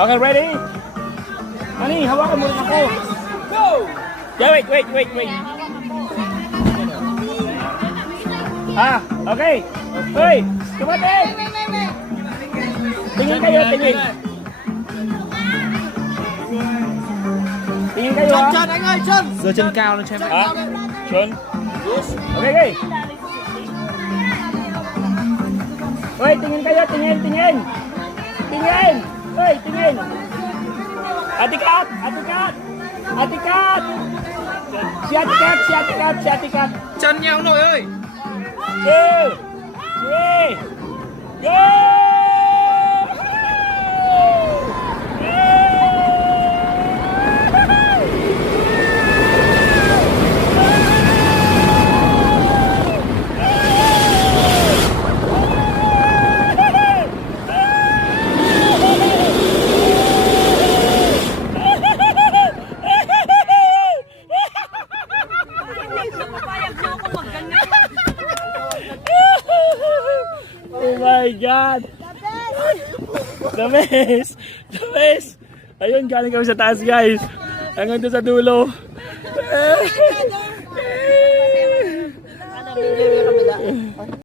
Okay, ready? Ani, hawakan mo rin ako. Go! Yeah, wait. Okay. Hoy, tumating! Tingin kayo, tingin. Tingin kayo, ha? Chân anh ơi, chân. Giơ chân cao lên cho em. Ha? Sean? Okay. Hoy, tingin kayo, tingin. Hoy, tingin. Atikat. Si Atikat. Chân nhau nội ơi. 2, 3, go! Oh my God! The best! Ayun, galing kami sa taas, guys. Hanggang doon sa dulo.